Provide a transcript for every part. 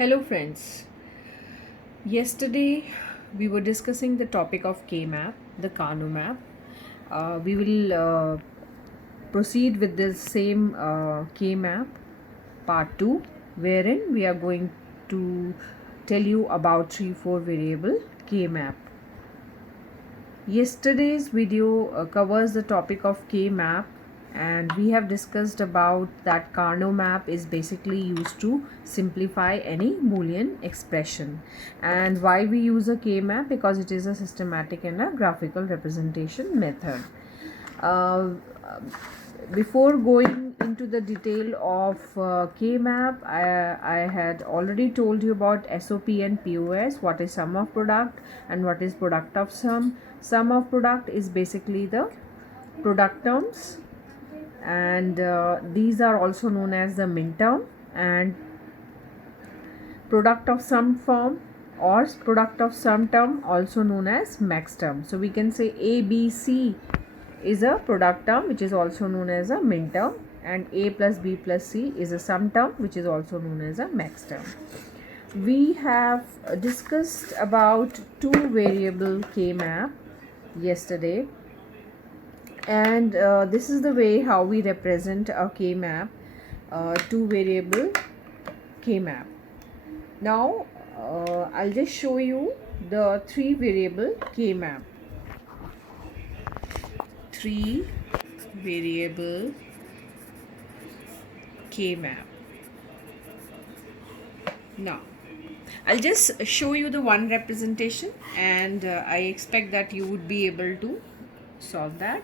Hello friends. Yesterday we were discussing the topic of K-map, the Kano map. We will proceed with the same K-map part 2, wherein we are going to tell you about 3-4 variable K-map. Yesterday's video covers the topic of K-map, and we have discussed about that Carnot map is basically used to simplify any Boolean expression. And why we use a K-map? Because it is a systematic and a graphical representation method. Before going into the detail of K-map, I had already told you about SOP and POS, what is sum of product and what is product of sum. Sum of product is basically the product terms, and these are also known as the min term, and product of sum form or product of sum term also known as max term. So we can say ABC is a product term which is also known as a min term, and A plus B plus C is a sum term which is also known as a max term. We have discussed about two variable K-map yesterday, and this is the way how we represent a K-map, two variable K-map. Now I'll just show you the three variable K-map. Three variable K-map. Now I'll just show you the one representation, and I expect that you would be able to solve that.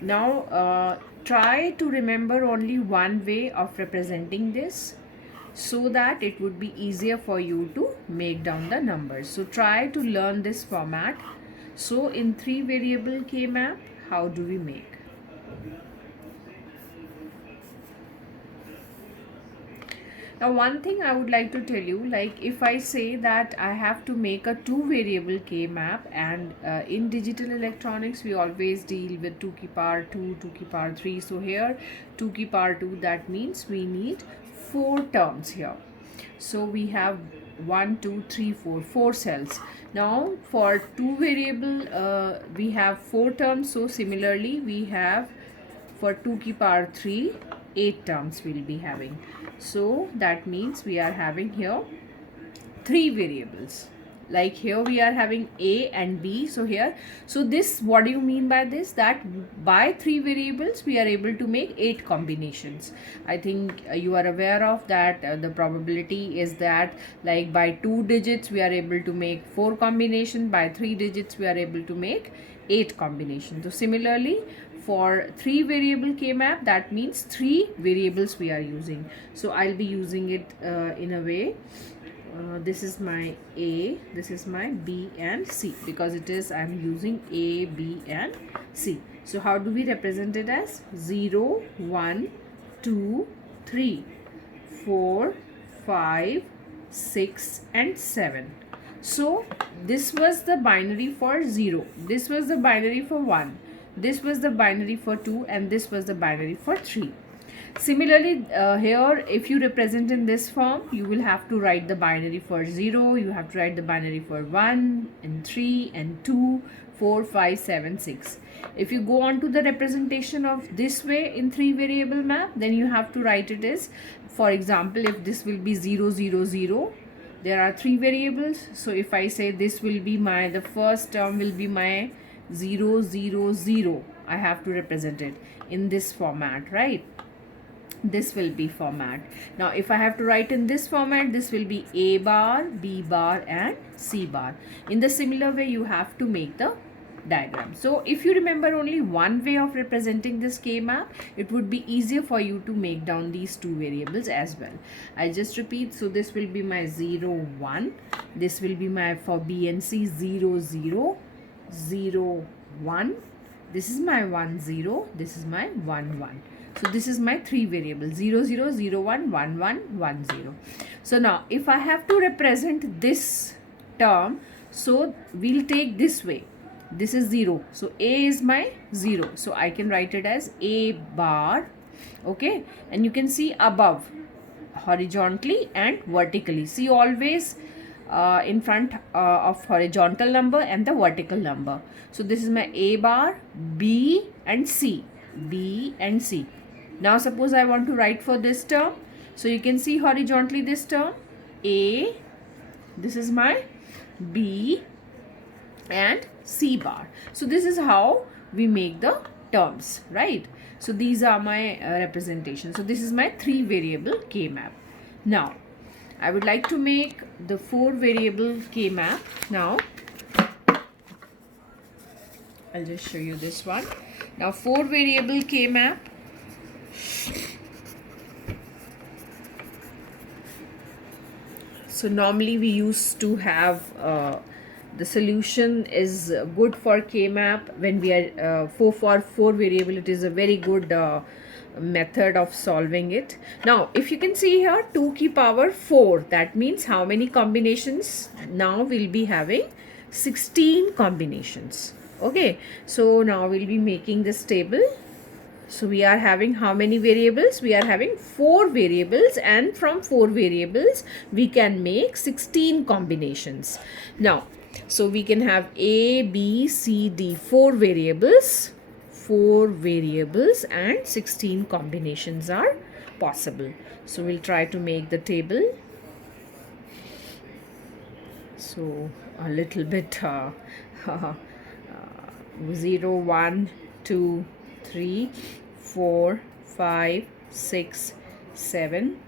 Now try to remember only one way of representing this, so that it would be easier for you to make down the numbers. So try to learn this format. So in three variable K-map, how do we make? Now one thing I would like to tell you, like if I say that I have to make a two variable K-map, and in digital electronics we always deal with 2 ki power 2, 2 ki power 3. So here 2 ki power 2, that means we need 4 terms here. So we have 1, 2, 3, 4 cells. Now for two variable we have 4 terms. So similarly we have for 2 ki power 3 8 terms we'll be having. So that means we are having here three variables. Like here we are having A and B. So here, so this, what do you mean by this? That by three variables we are able to make 8 combinations. I think you are aware of that. The probability is that like by 2 digits we are able to make 4 combinations, by 3 digits we are able to make 8 combinations. So similarly for three variable K-map, that means 3 variables we are using. So I'll be using it in a way. This is my A, this is my B and C, because it is I'm using A, B and C. So how do we represent it? As 0, 1, 2, 3, 4, 5, 6 and 7. So this was the binary for 0, this was the binary for 1, this was the binary for 2, and this was the binary for 3. Similarly, here if you represent in this form, you will have to write the binary for 0, you have to write the binary for 1 and 3 and 2, 4, 5, 7, 6. If you go on to the representation of this way in three variable map, then you have to write it as, for example, if this will be 0, 0, 0, there are three variables. So if I say this will be my, the first term will be my 0, 0, 0, I have to represent it in this format, right? This will be format. Now if I have to write in this format, this will be A bar, B bar and C bar. In the similar way you have to make the diagram. So if you remember only one way of representing this K-map, it would be easier for you to make down these two variables as well. I'll just repeat. So this will be my 0, 1. This will be my, for B and C, 0, 0, 0, 1. This is my 1, 0. This is my 1, 1. So this is my three variables, 0, 0, 0, 1, 1, 1, 1, 0. So now if I have to represent this term, so we'll take this way. This is 0. So A is my 0. So I can write it as A bar. Okay. And you can see above. horizontally and vertically. See, always in front of horizontal number and the vertical number. So this is my A bar, B and C. B and C. Now suppose I want to write for this term. So you can see horizontally this term A, this is my B and C bar. So this is how we make the terms, right? So these are my representations. So this is my 3 variable K map. Now I would like to make the 4 variable K map. Now I'll just show you this one. Now 4 variable K map. So normally we used to have the solution is good for K map when we are for 4 variable. It is a very good method of solving it. Now if you can see here 2 की power 4, that means how many combinations? Now we'll be having 16 combinations. Okay, so now we'll be making this table. So we are having how many variables? We are having 4 variables, and from 4 variables we can make 16 combinations. Now so we can have A, B, C, D, 4 variables. 4 variables and 16 combinations are possible. So we'll try to make the table. So a little bit 0, 1, 2, 3, 4, 5, 6, 7,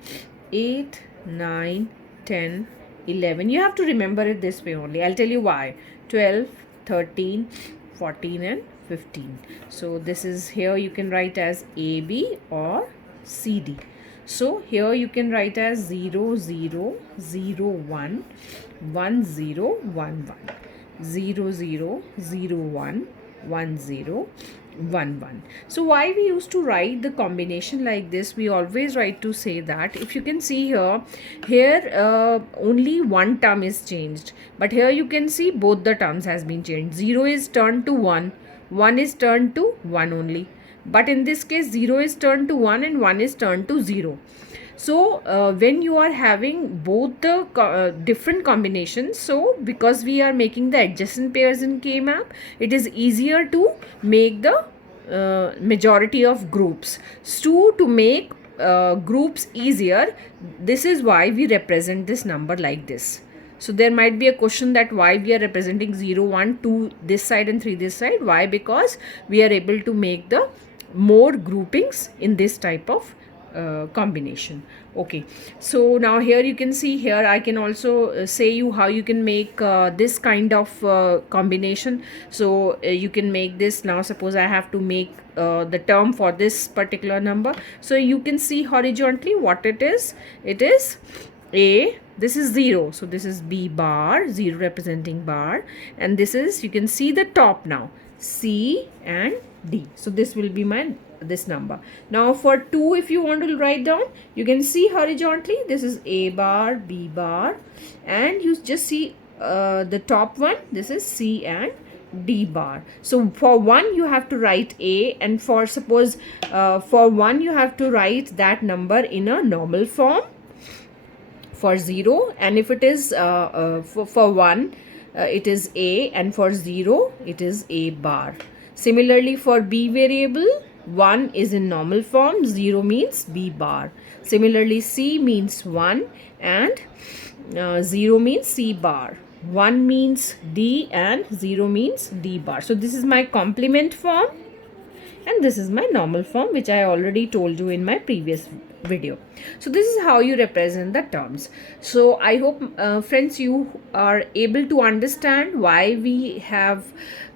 8, 9, 10, 11. You have to remember it this way only. I'll tell you why. 12, 13, 14 and 15. So this is here you can write as AB or CD. So here you can write as 0, 0, 0, 1, 1, 0, 1, 1. 0, 0, 0, 1, 1, 0, 1, 1. So why we used to write the combination like this? We always write to say that if you can see here only one term is changed, but here you can see both the terms has been changed. 0 is turned to 1, 1 is turned to 1 only, but in this case 0 is turned to 1 and 1 is turned to 0. So when you are having both the different combinations, so because we are making the adjacent pairs in K map, it is easier to make the majority of groups. So to make groups easier, this is why we represent this number like this. So there might be a question that why we are representing 0, 1, 2 this side and 3 this side. Why? Because we are able to make the more groupings in this type of combination. Okay, so now here you can see here I can also say you how you can make this kind of combination. So you can make this. Now suppose I have to make the term for this particular number. So you can see horizontally what it is. It is A, this is 0, so this is B bar, 0 representing bar, and this is, you can see the top now, C and D. So this will be my this number. Now for 2, if you want to write down, you can see horizontally this is A bar, B bar, and you just see the top one, this is C and D bar. So for 1 you have to write A, and for suppose for 1 you have to write that number in a normal form for 0, and if it is for 1 it is A, and for 0 it is A bar. Similarly for B variable, 1 is in normal form, 0 means B bar. Similarly C means 1 and 0 means C bar. 1 means D and 0 means D bar. So this is my complement form, and this is my normal form, which I already told you in my previous video. So this is how you represent the terms. So I hope friends you are able to understand why we have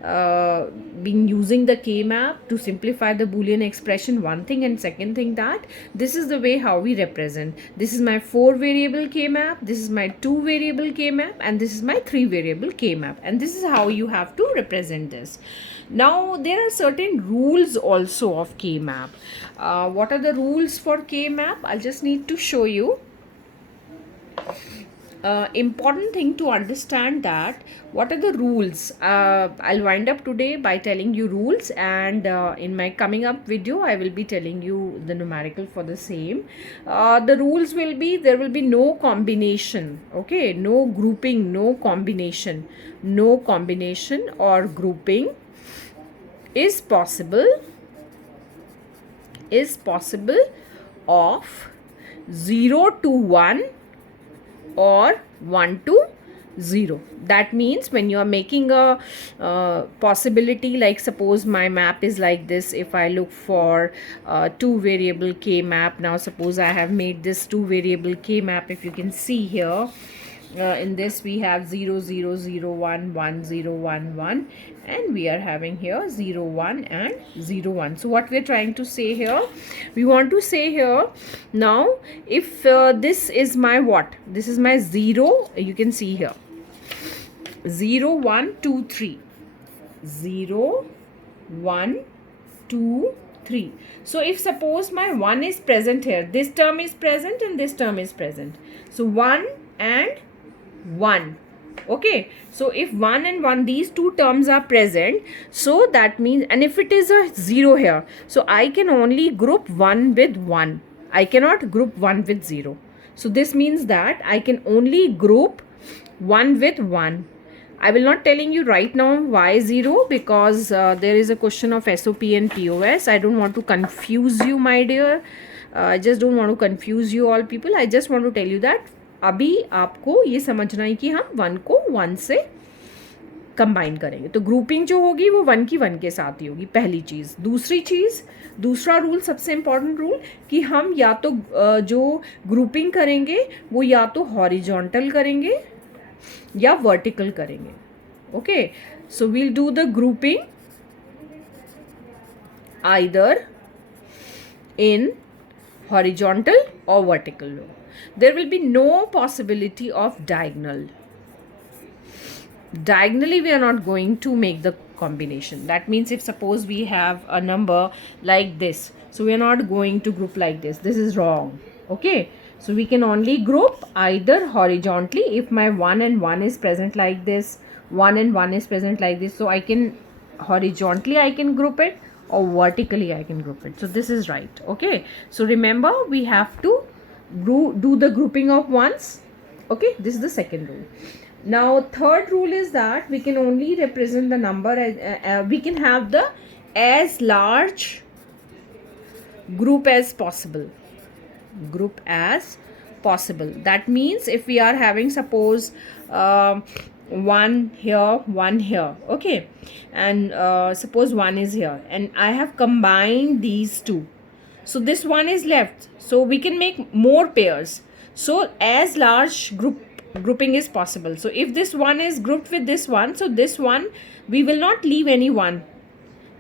been using the K map to simplify the Boolean expression, one thing, and second thing that this is the way how we represent. This is my 4 variable K map, this is my 2 variable K map, and this is my 3 variable K map, and this is how you have to represent this. Now there are certain rules also of K map. What are the rules for K map? I'll just need to show you. important thing to understand that what are the rules. I'll wind up today by telling you rules, and in my coming up video I will be telling you the numerical for the same. The rules will be, there will be no combination, okay, no grouping, no combination. No combination or grouping is possible of 0 to 1 or 1 to 0. That means when you are making a possibility, like suppose my map is like this. If I look for two variable k map, now suppose I have made this two variable k map. If you can see here, in this we have 0 0 0 1 1 0 1 1, and we are having here 0 1 and 0 1. So what we are trying to say here, we want to say here, now if this is my what, this is my 0, you can see here 0 1 2 3, 0 1 2 3. So if suppose my 1 is present here, this term is present and this term is present, so 1 and 1. Okay, so if 1 and 1, these two terms are present, so that means, and if it is a 0 here, so I can only group 1 with 1. I cannot group 1 with 0. So this means that I can only group 1 with 1. I will not telling you right now why 0, because there is a question of SOP and POS. I don't want to confuse you, my dear. I just don't want to confuse you all people. I just want to tell you that अभी आपको ये समझना है कि हम 1 को 1 से combine करेंगे, तो ग्रुपिंग जो होगी वो 1 की 1 के साथ ही होगी, पहली चीज़। दूसरी चीज़, दूसरा रूल, सबसे इम्पॉर्टेंट रूल, कि हम या तो जो ग्रुपिंग करेंगे वो या तो हॉरिजॉन्टल करेंगे या वर्टिकल करेंगे। Okay, so we'll do the grouping either in horizontal or vertical. There will be no possibility of diagonal. Diagonally we are not going to make the combination. That means if suppose we have a number like this, so we are not going to group like this. This is wrong. Okay, so we can only group either horizontally. If my 1 and 1 is present like this, 1 and 1 is present like this, so I can horizontally I can group it, or vertically I can group it. So this is right. Okay, so remember we have to do the grouping of ones. Okay, this is the second rule. Now third rule is that we can only represent the number as we can have the as large group as possible. Group as possible. That means if we are having suppose 1 here, 1 here, okay, and suppose 1 is here, and I have combined these two, so this one is left, so we can make more pairs. So as large grouping is possible. So if this one is grouped with this one, so this one we will not leave any one,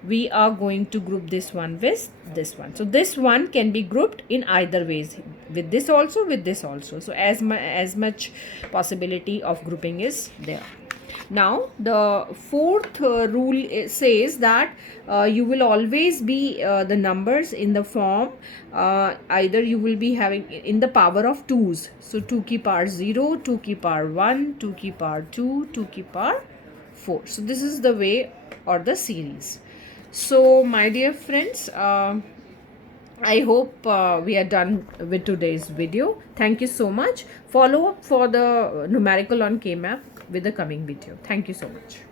we are going to group this one with this one. So this one can be grouped in either ways, with this also, with this also. So as much possibility of grouping is there. Now the fourth rule says that you will always be the numbers in the form either you will be having in the power of 2's. So 2 की power 0, 2 की power 1, 2 की power 2, 2 की power 4. So this is the way or the series. So my dear friends, I hope we are done with today's video. Thank you so much. Follow up for the numerical on KMAP with the coming video. Thank you so much.